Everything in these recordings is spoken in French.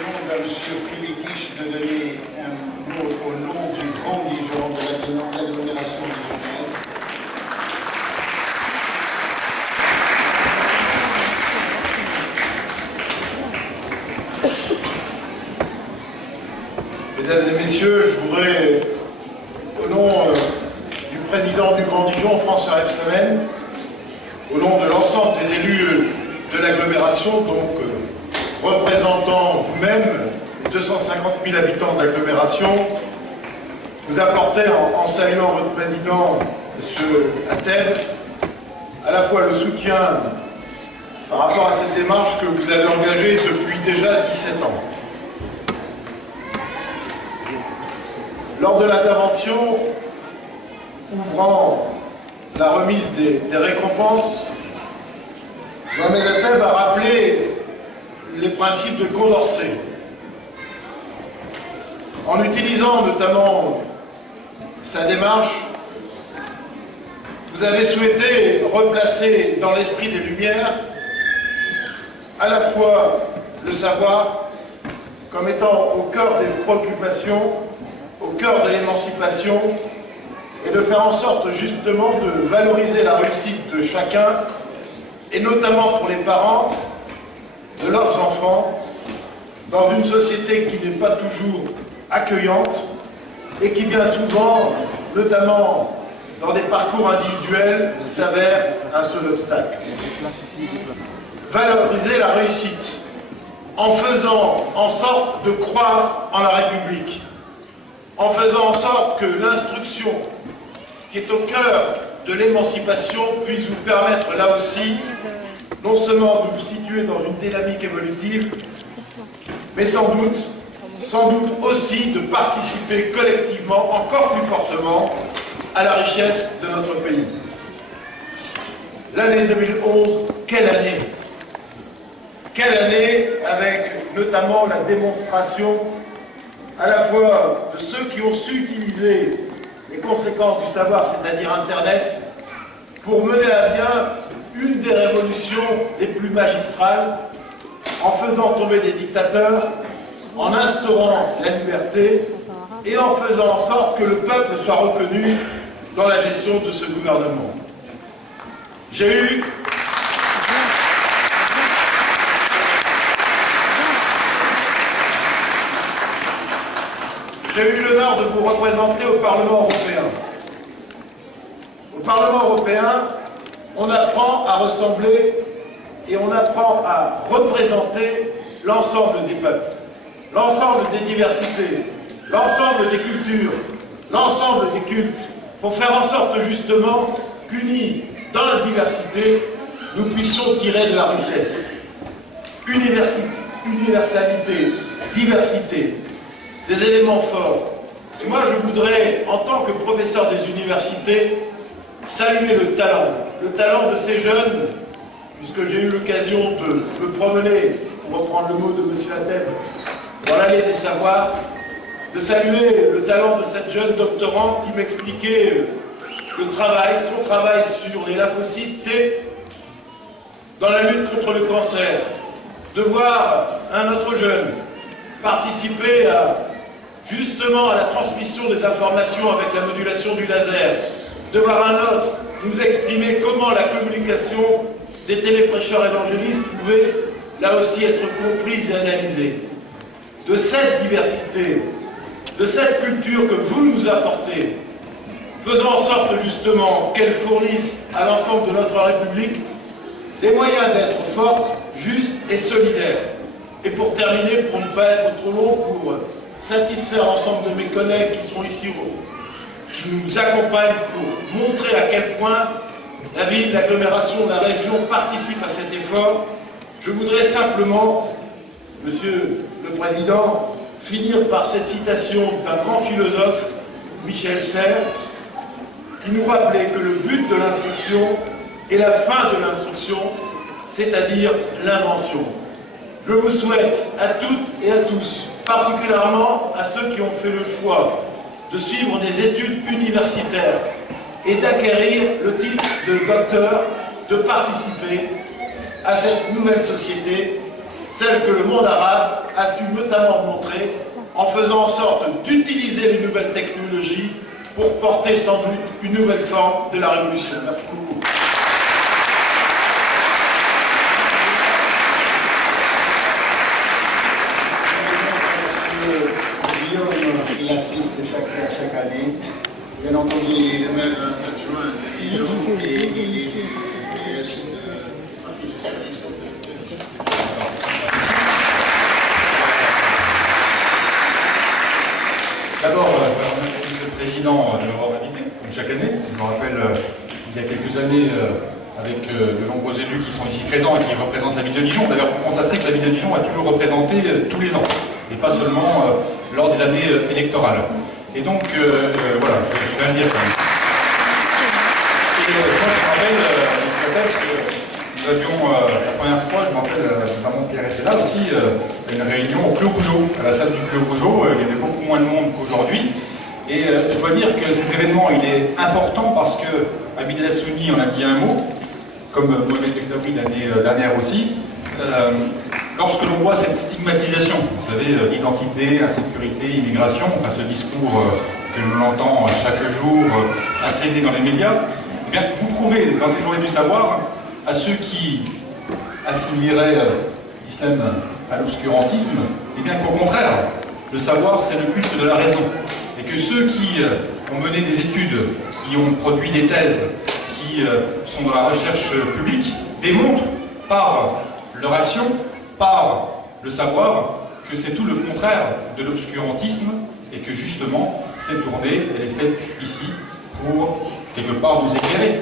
demande à M. Prilikich de donner un mot au nom du grand dirigeant de l'agglomération dijonnaise. Mesdames et messieurs, je voudrais, au nom du président du Grand Dijon, François Rebsamen, au nom de l'ensemble des élus de l'agglomération, donc représentant vous-même les 250 000 habitants de l'agglomération, vous apporter, en saluant votre président, M. Attel, à la fois le soutien par rapport à cette démarche que vous avez engagée depuis déjà 17 ans. Lors de l'intervention ouvrant la remise des récompenses, Mohamed Attel a rappelé les principes de Condorcet, en utilisant notamment sa démarche. Vous avez souhaité replacer dans l'esprit des Lumières à la fois le savoir comme étant au cœur des préoccupations, au cœur de l'émancipation, et de faire en sorte justement de valoriser la réussite de chacun, et notamment pour les parents, de leurs enfants, dans une société qui n'est pas toujours accueillante et qui bien souvent, notamment dans des parcours individuels, s'avère un seul obstacle. Valoriser la réussite en faisant en sorte de croire en la République, en faisant en sorte que l'instruction qui est au cœur de l'émancipation puisse vous permettre là aussi non seulement de vous situer dans une dynamique évolutive, mais sans doute aussi de participer collectivement, encore plus fortement, à la richesse de notre pays. L'année 2011, quelle année! Quelle année, avec notamment la démonstration à la fois de ceux qui ont su utiliser les conséquences du savoir, c'est-à-dire Internet, pour mener à bien une des révolutions les plus magistrales, en faisant tomber des dictateurs, en instaurant la liberté et en faisant en sorte que le peuple soit reconnu dans la gestion de ce gouvernement. J'ai eu l'honneur de vous représenter au Parlement européen. Au Parlement européen, on apprend à ressembler et on apprend à représenter l'ensemble des peuples, l'ensemble des diversités, l'ensemble des cultures, l'ensemble des cultes, pour faire en sorte justement qu'unis dans la diversité, nous puissions tirer de la richesse. Universalité, diversité, des éléments forts. Et moi, je voudrais, en tant que professeur des universités, saluer le talent de ces jeunes, puisque j'ai eu l'occasion de me promener, pour reprendre le mot de M. Attel, dans l'allée des savoirs, de saluer le talent de cette jeune doctorante qui m'expliquait son travail sur les lymphocytes T dans la lutte contre le cancer, de voir un autre jeune participer justement à la transmission des informations avec la modulation du laser, de voir un autre nous exprimer comment la communication des téléprêcheurs évangélistes pouvait là aussi être comprise et analysée. De cette diversité, de cette culture que vous nous apportez, faisons en sorte justement qu'elle fournisse à l'ensemble de notre République les moyens d'être forte, juste et solidaire. Et pour terminer, pour ne pas être trop long, pour satisfaire l'ensemble de mes collègues qui sont ici, qui nous accompagnent pour montrer à quel point la ville, l'agglomération, la région participent à cet effort, je voudrais simplement, Monsieur le Président, finir par cette citation d'un grand philosophe, Michel Serres, qui nous rappelait que le but de l'instruction est la fin de l'instruction, c'est-à-dire l'invention. Je vous souhaite à toutes et à tous, particulièrement à ceux qui ont fait le choix de suivre des études universitaires et d'acquérir le titre de docteur, de participer à cette nouvelle société celle que le monde arabe a su notamment montrer en faisant en sorte d'utiliser les nouvelles technologies pour porter sans doute une nouvelle forme de la révolution. Merci beaucoup. Guillaume, il assiste chaque année. Bien entendu, il est le même adjoint de Guillaume et D'abord, je remercie Monsieur le Président de m'avoir invité, comme chaque année. Je me rappelle, il y a quelques années, avec de nombreux élus qui sont ici présents et qui représentent la ville de Dijon. D'ailleurs, vous constaterez que la ville de Dijon a toujours représenté tous les ans, et pas seulement lors des années électorales. Et donc, voilà, je vais le dire quand même. Et moi, je me rappelle, peut-être que nous avions, la première fois, je me rappelle, notamment Pierre était là aussi, une réunion au Clos Vougeot, à la salle du Clos Vougeot. Il y avait beaucoup moins de monde qu'aujourd'hui. Et je dois dire que cet événement, il est important parce que Hamid El Hassouni en a dit un mot, comme Mohamed Bektaoui l'année dernière aussi. Lorsque l'on voit cette stigmatisation, vous savez, identité, insécurité, immigration, enfin ce discours que l'on entend chaque jour asséner dans les médias, eh bien, vous prouvez dans cette journée du savoir à ceux qui assimileraient l'islam à l'obscurantisme, eh bien qu'au contraire, le savoir c'est le culte de la raison. Et que ceux qui ont mené des études, qui ont produit des thèses, qui sont dans la recherche publique, démontrent par leur action, par le savoir, que c'est tout le contraire de l'obscurantisme et que justement, cette journée, elle est faite ici pour, quelque part, nous éclairer.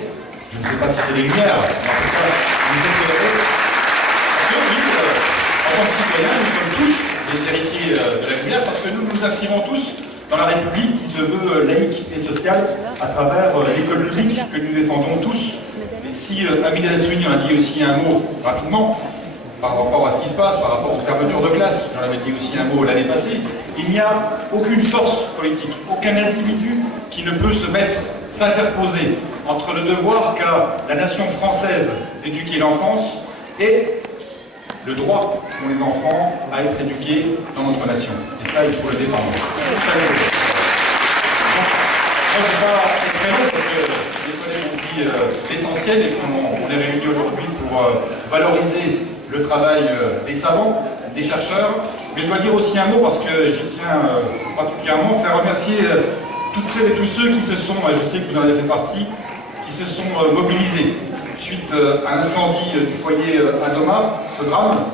Je ne sais pas si c'est les lumières, mais en tout cas, nous éclairer. Parce que oui, en tant que citoyens, nous sommes tous des héritiers de la lumière parce que nous nous inscrivons tous dans la République qui se veut laïque et sociale à travers l'école publique que nous défendons tous. Et si Hamid El Hassouni en a dit aussi un mot rapidement, par rapport à ce qui se passe, par rapport aux fermetures de classe, j'en avais dit aussi un mot l'année passée, il n'y a aucune force politique, aucun individu qui ne peut se mettre, s'interposer entre le devoir qu'a la nation française d'éduquer l'enfance et le droit qu'ont les enfants à être éduqués dans notre nation. Et ça, il faut le défendre. Ça, moi, je ne vais pas être très long parce que les collègues ont dit l'essentiel et qu'on est réunis aujourd'hui pour valoriser le travail des savants, des chercheurs. Mais je dois dire aussi un mot parce que j'y tiens particulièrement, faire remercier toutes celles et tous ceux qui se sont, et je sais que vous en avez fait partie, qui se sont mobilisés suite à l'incendie du foyer à Doma, ce drame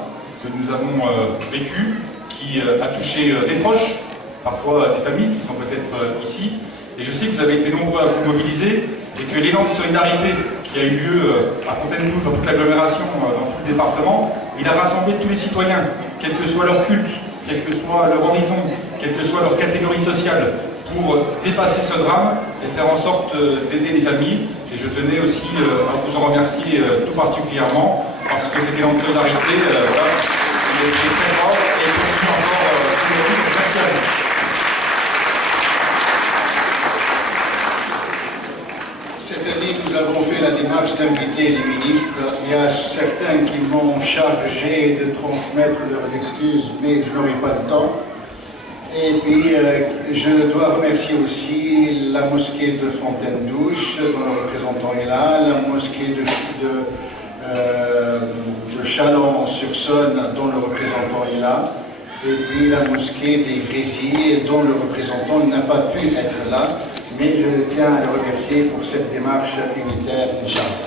que nous avons vécu, qui a touché des proches, parfois des familles qui sont peut-être ici. Et je sais que vous avez été nombreux à vous mobiliser et que l'élan de solidarité qui a eu lieu à Fontaine-Douce, dans toute l'agglomération, dans tout le département, il a rassemblé tous les citoyens, quel que soit leur culte, quel que soit leur horizon, quelle que soit leur catégorie sociale, pour dépasser ce drame et faire en sorte d'aider les familles. Et je tenais aussi à vous en remercier tout particulièrement, parce que cet élan de solidarité, voilà, il est très fort et il continue encore aujourd'hui. Merci à vous. Cette année, nous avons fait la démarche d'inviter les ministres. Il y a certains qui m'ont chargé de transmettre leurs excuses, mais je n'aurai pas le temps. Et puis, je dois remercier aussi la mosquée de Fontaine-Douce, dont le représentant est là, la mosquée de Chalon-sur-Saône, dont le représentant est là, et puis la mosquée des Grésilles, dont le représentant n'a pas pu être là. Mais je tiens à le remercier pour cette démarche unitaire, Inch'Allah.